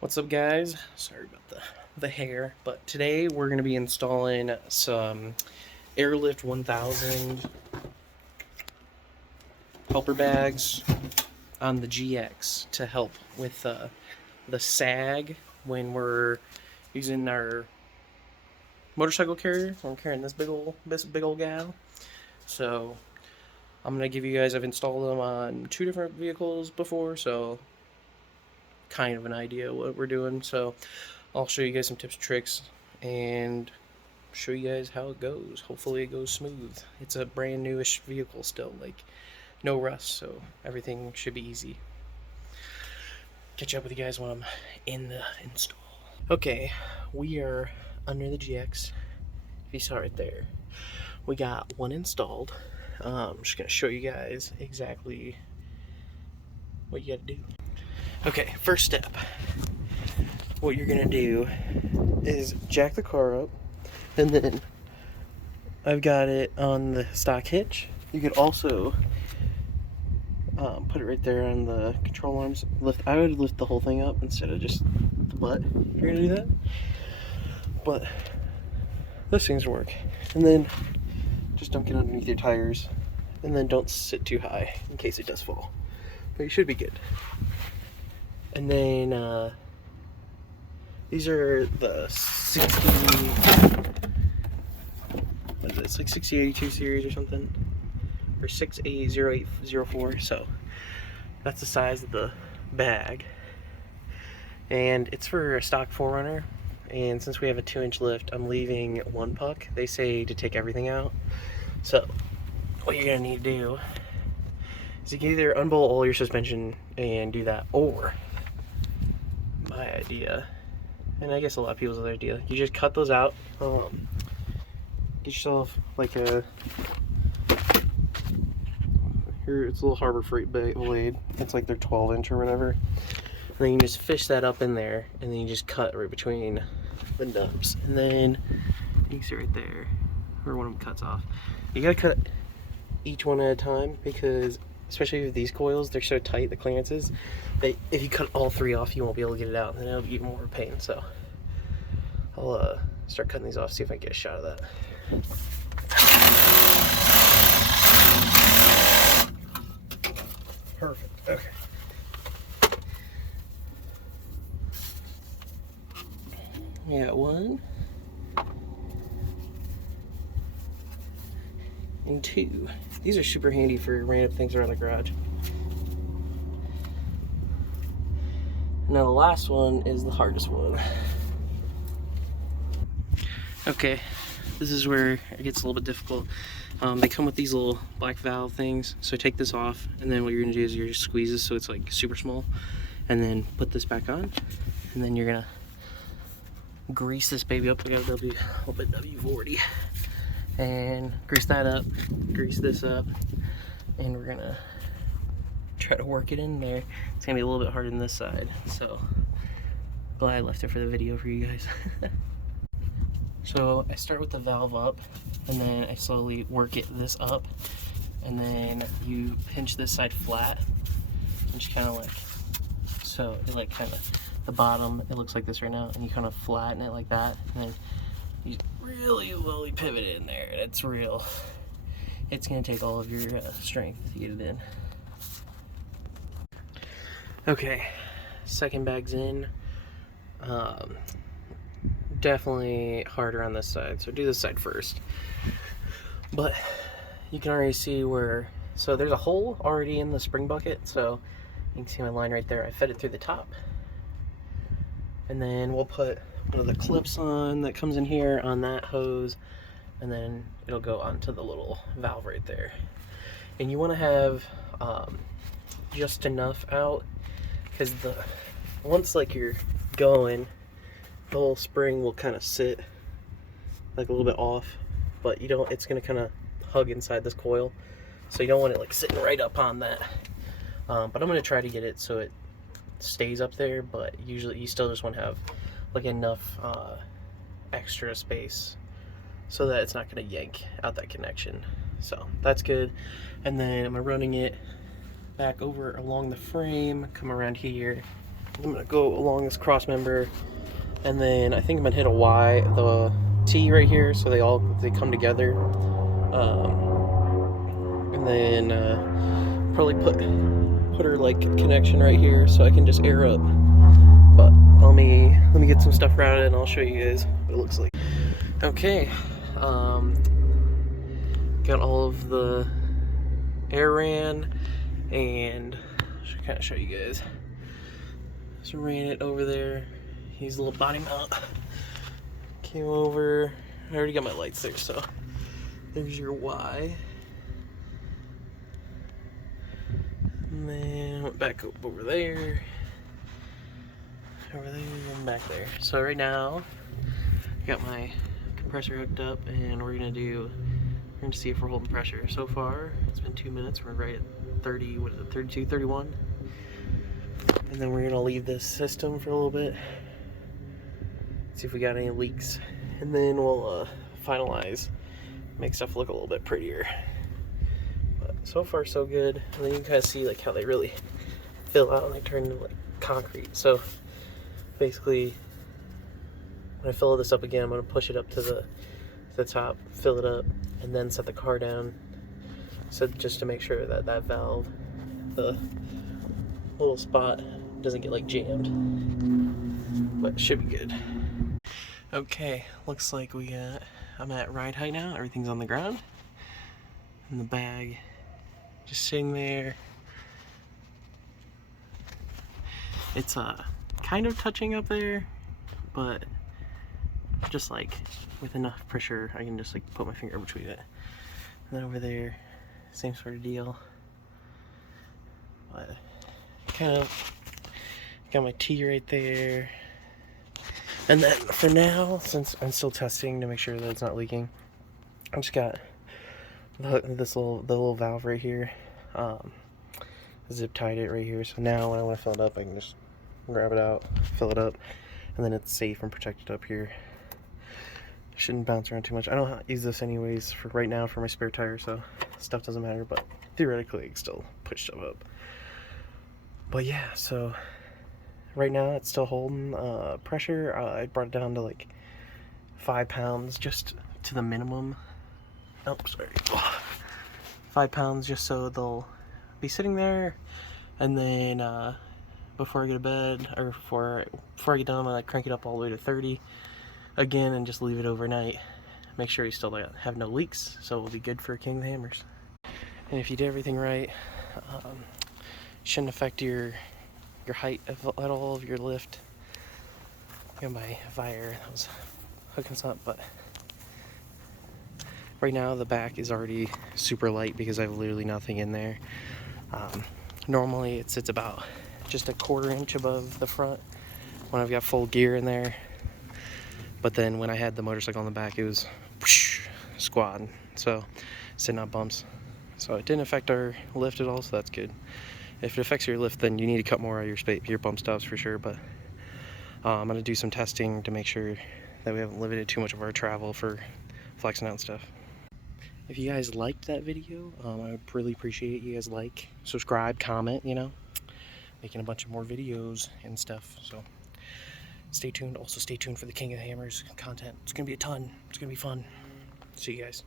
What's up, guys? Sorry about the hair, but today we're going to be installing some Airlift 1000 helper bags on the GX to help with the sag when we're using our motorcycle carrier. When we're carrying this big old gal. So I'm going to give you guys, I've installed them on 2 different vehicles before, so kind of an idea what we're doing. So I'll show you guys some tips and tricks and show you guys how it goes. Hopefully it goes smooth. It's a brand newish vehicle still, like no rust, so everything should be easy. Catch up with you guys when I'm in the install. Okay, we are under the GX. If you saw right there, we got one installed. I'm just gonna show you guys exactly what you gotta do. Okay, first step. What you're gonna do is jack the car up, and then I've got it on the stock hitch. You could also put it right there on the control arms. I would lift the whole thing up instead of just the butt if you're gonna do that. But those things work. And then just don't get underneath your tires, and then don't sit too high in case it does fall. But you should be good. And then these are the 60, what is it? It's like 6082 series or something, or 6A0804. So that's the size of the bag, and it's for a stock 4Runner. And since we have a 2-inch lift, I'm leaving 1 puck. They say to take everything out. So what you're gonna need to do is you can either unbolt all your suspension and do that, or my idea, and I guess a lot of people's other idea, you just cut those out. Get yourself like a, here it's a little Harbor Freight blade. It's like their 12-inch or whatever. And then you just fish that up in there, and then you just cut right between the nubs. And then you can see right there where one of them cuts off. You gotta cut each one at a time, because especially with these coils, they're so tight, the clearances, if you cut all 3 off, you won't be able to get it out, and then it'll be even more pain. So I'll start cutting these off, see if I can get a shot of that. Perfect. Okay. We got 1 and 2. These are super handy for random things around the garage. And now the last one is the hardest one. Okay, this is where it gets a little bit difficult. They come with these little black valve things, so take this off, and then what you're gonna do is you're just squeeze this so it's like super small, and then put this back on, and then you're gonna grease this baby up. We got a little bit W40, and grease that up, grease this up, and we're gonna try to work it in there. It's gonna be a little bit harder than this side, so glad I left it for the video for you guys. So I start with the valve up, and then I slowly work this up, and then you pinch this side flat, and just kind of like, so it like kind of, the bottom, it looks like this right now, and you kind of flatten it like that, and then you really slowly pivot it in there, and it's real. It's gonna take all of your strength to get it in. Okay, second bag's in. Definitely harder on this side, so do this side first. But you can already see where, so there's a hole already in the spring bucket, so you can see my line right there. I fed it through the top, and then we'll put one of the clips on that comes in here on that hose, and then it'll go onto the little valve right there. And you want to have just enough out, because once like you're going, the whole spring will kind of sit like a little bit off, but it's going to kind of hug inside this coil, so you don't want it like sitting right up on that. But I'm going to try to get it so it stays up there, but usually you still just want to have like enough extra space so that it's not going to yank out that connection. So that's good. And then I'm running it back over along the frame, come around here, I'm gonna go along this cross member, and then I think I'm gonna hit a Y, the T right here, so they come together. And then probably put her like connection right here so I can just air up. But let me get some stuff routed and I'll show you guys what it looks like. Okay, got all of the air ran, and should kind of show you guys. So ran it over there. He's a little body mount. Came over. I already got my lights there, so there's your Y. And then went back up over there, and back there. So right now, I got my compressor hooked up, and we're gonna see if we're holding pressure. So far, it's been 2 minutes. We're right at 30. What is it? 32, 31. And then we're gonna leave this system for a little bit, see if we got any leaks, and then we'll finalize, make stuff look a little bit prettier. But so far so good. And then you can kind of see like how they really fill out and they turn into like concrete. So basically, when I fill this up again, I'm gonna push it up to the top, fill it up, and then set the car down. So just to make sure that that valve, the little spot, doesn't get like jammed. But it should be good. Okay, looks like I'm at ride height now. Everything's on the ground. And the bag just sitting there. It's kind of touching up there, but just like with enough pressure, I can just like put my finger between it. And then over there, same sort of deal. But kind of got my T right there. And then for now, since I'm still testing to make sure that it's not leaking, I just got the little valve right here. Zip tied it right here. So now when I want to fill it up, I can just grab it out, fill it up, and then it's safe and protected up here. Shouldn't bounce around too much. I don't use this anyways for right now for my spare tire, so stuff doesn't matter, but theoretically I can still push stuff up. But yeah, so right now it's still holding pressure. I brought it down to like 5 pounds, just to the minimum. Oh, sorry. 5 pounds, just so they'll be sitting there. And then before I go to bed, or before I get done, I crank it up all the way to 30 again and just leave it overnight. Make sure you still have no leaks, so it'll be good for King of the Hammers. And if you did everything right, shouldn't affect your height at all of your lift. Got my Vire that was hooking us up, but right now the back is already super light because I have literally nothing in there. Normally it sits about just a 1/4 inch above the front when I've got full gear in there, but then when I had the motorcycle on the back, it was whoosh, squat, so sitting on bumps. So it didn't affect our lift at all, so that's good. If it affects your lift, then you need to cut more out of your bump stops for sure, but I'm going to do some testing to make sure that we haven't limited too much of our travel for flexing out and stuff. If you guys liked that video, I would really appreciate you guys subscribe, comment, making a bunch of more videos and stuff, so stay tuned. Also stay tuned for the King of the Hammers content. It's going to be a ton. It's going to be fun. See you guys.